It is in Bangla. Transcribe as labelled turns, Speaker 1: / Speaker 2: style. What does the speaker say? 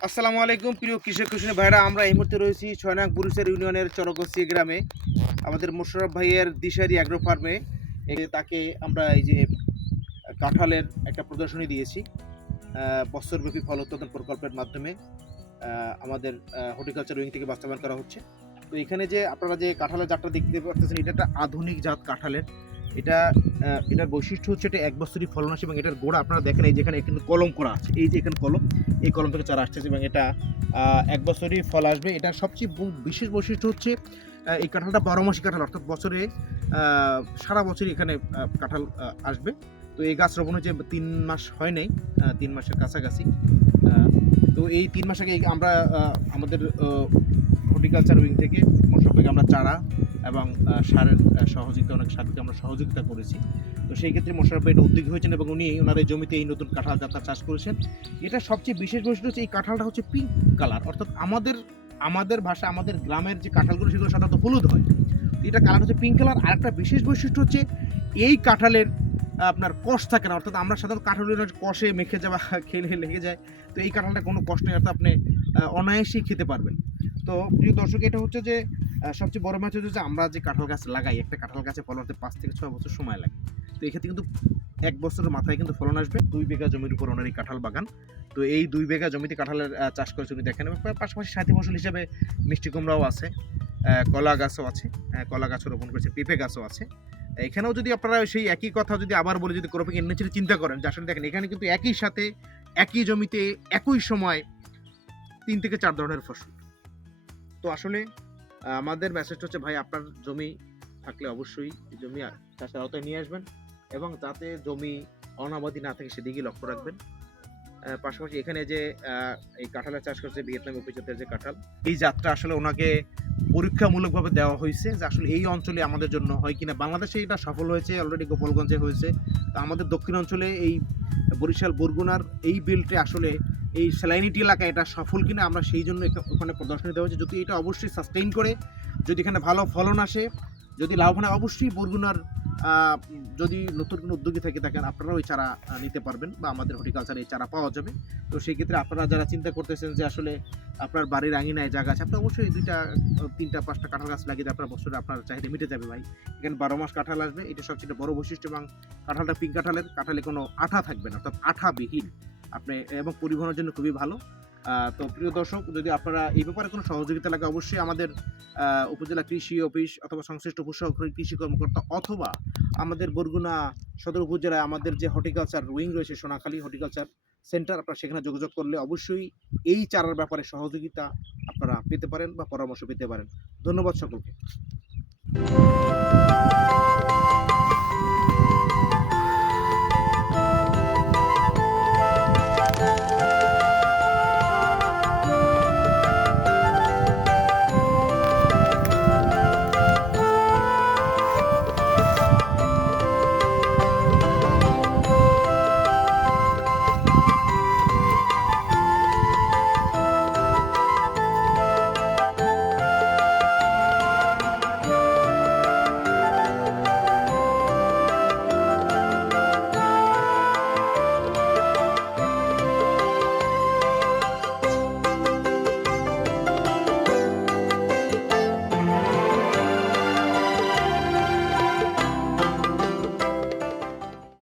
Speaker 1: আসসালামু আলাইকুম, প্রিয় কৃষক কৃষণী ভাইরা, আমরা এই মুহূর্তে রয়েছি ছয়নাং পুরুষের ইউনিয়নের চরকসি গ্রামে। আমাদের মোশারফ ভাইয়ের দিশারি অ্যাগ্রো ফার্মে তাকে আমরা এই যে কাঁঠালের একটা প্রদর্শনী দিয়েছি বছরব্যাপী ফল উৎপাদন প্রকল্পের মাধ্যমে আমাদের হর্টিকালচার উইং থেকে বাস্তবায়ন করা হচ্ছে। তো এখানে যে আপনারা যে কাঁঠালের জাতটা দেখতে পাচ্ছেন এটা একটা আধুনিক জাত কাঁঠালের। এটা এটার বৈশিষ্ট্য হচ্ছে এটা এক বছরই ফলন আসে এবং এটার গোড়া আপনারা দেখেন এই যেখানে এখানে কলম করা আছে। এই যে এখানে কলম, এই কলম থেকে চারা আসতেছে এবং এটা এক বছরই ফল আসবে। এটার সবচেয়ে বিশেষ বৈশিষ্ট্য হচ্ছে এই কাঁঠালটা বারো মাসি কাঁঠাল, অর্থাৎ বছরে সারা বছরই এখানে কাঁঠাল আসবে। তো এই গাছ রোপণ হচ্ছে তিন মাস হয় নাই তিন মাসের কাছাকাছি। তো এই তিন মাস আগে আমরা আমাদের হর্টিকালচার উইং থেকে মোটরসাইকেল আমরা চারা এবং সারের সহযোগিতা, অনেক সাথে আমরা সহযোগিতা করেছি। তো সেই ক্ষেত্রে মোশারফ ভাই উদ্যোগী হয়েছেন এবং উনি ওনার এই জমিতে এই নতুন কাঁঠাল জাতটা চাষ করেছেন। এটা সবচেয়ে বিশেষ বৈশিষ্ট্য হচ্ছে এই কাঁঠালটা হচ্ছে পিঙ্ক কালার অর্থাৎ আমাদের আমাদের ভাষা, আমাদের গ্রামের যে কাঁঠালগুলো, সেগুলো সাধারণত হলুদ হয়। এটা কালার হচ্ছে পিঙ্ক কালার আর একটা বিশেষ বৈশিষ্ট্য হচ্ছে এই কাঁঠালের আপনার কষ থাকে না। অর্থাৎ আমরা সাধারণত কাঁঠালের কষে, মেখে যাওয়া খেলে লেগে যায়। তো এই কাঁঠালটা কোনো কষ্ট নেই অর্থাৎ আপনি অনায়াসেই খেতে পারবেন। তো প্রিয় দর্শক, এটা হচ্ছে যে সবচেয়ে বড় ম্যাচ হচ্ছে যে আমরা যে কাঁঠাল গাছ লাগাই, একটা কাঁঠাল গাছে ফলন হতে পাঁচ থেকে ছয় বছর সময় লাগে। তো এক্ষেত্রে কিন্তু এক বছরের মাথায় কিন্তু ফলন আসবে। দুই বিঘা জমির উপর ওনার এই কাঁঠাল বাগান। তো এই দুই বিঘা জমিতে কাঁঠালের চাষ করেছে উনি দেখেন। পাশাপাশি সাথী ফসল হিসাবে মিষ্টি কুমড়াও আছে। কলা গাছও আছে কলা গাছও রোপণ করেছে, পেঁপে গাছও আছে। এখানেও যদি আপনারা সেই একই কথা যদি আবার বলে যদি ক্রপিং এন্ডেন্সিটি চিন্তা করেন, যে আসলে দেখেন, এখানে কিন্তু একই সাথে, একই জমিতে, একই সময় তিন থেকে চার ধরনের ফসল। তো আসলে আমাদের মেসেজটা হচ্ছে, ভাই, আপনার জমি থাকলে অবশ্যই জমি চাষের আওতায় নিয়ে আসবেন এবং যাতে জমি অনাবাদি না থাকে সেদিকে লক্ষ্য রাখবেন। পাশাপাশি এখানে যে এই কাঁঠালের চাষ করছে ভিয়েতনাম উপজাতের যে কাঁঠাল, এই যাত্রা আসলে ওনাকে পরীক্ষামূলকভাবে দেওয়া হয়েছে যে আসলে এই অঞ্চলে আমাদের জন্য হয় কিনা। বাংলাদেশে এটা সফল হয়েছে অলরেডি গোপালগঞ্জে হয়েছে। তা আমাদের দক্ষিণ অঞ্চলে এই বরিশাল, বরগুনার এই বিলটে আসলে এই স্যালাইনিটি এলাকায় এটা সফল কিনা আমরা সেই জন্য ওখানে প্রদর্শনী দেওয়া হয়েছে। যদি এটা অবশ্যই সাস্টেইন করে, যদি এখানে ভালো ফলন আসে, যদি লাভবান অবশ্যই বরগুনার যদি নতুন কোনো উদ্যোগী থেকে থাকেন আপনারা ওই চারা নিতে পারবেন বা আমাদের হর্টিকালচারে এই চারা পাওয়া যাবে। তো সেই ক্ষেত্রে আপনারা যারা চিন্তা করতেছেন যে আসলে আপনার বাড়ির আঙিনায় জায়গা আছে আপনি অবশ্যই দুইটা তিনটা, পাঁচটা কাঁঠাল গাছ লাগিয়ে আপনার বছরে আপনার চাহিদা মিটে যাবে ভাই। এখানে বারো মাস কাঁঠাল আসবে, এটা সবচেয়ে বড় বৈশিষ্ট্য এবং কাঁঠালটা পিঙ্ক কাঁঠালের, কাঁঠালে কোনো আঠা থাকবে না, অর্থাৎ আঠাবিহীন। আপনি, এবং পরিবহনের জন্য খুবই ভালো। তো প্রিয় দর্শক, যদি আপনারা এই ব্যাপারে কোনো সহযোগিতা লাগে, অবশ্যই আমাদের উপজেলা কৃষি অফিস অথবা সংশ্লিষ্ট উপসহকারী কৃষি কর্মকর্তা অথবা আমাদের বরগুনা সদর উপজেলায় আমাদের যে হর্টিকালচার উইং রয়েছে, সোনাখালী হর্টিকালচার সেন্টার, আপনারা সেখানে যোগাযোগ করলে অবশ্যই এই চারার ব্যাপারে সহযোগিতা আপনারা পেতে পারেন বা পরামর্শ পেতে পারেন। ধন্যবাদ সকলকে।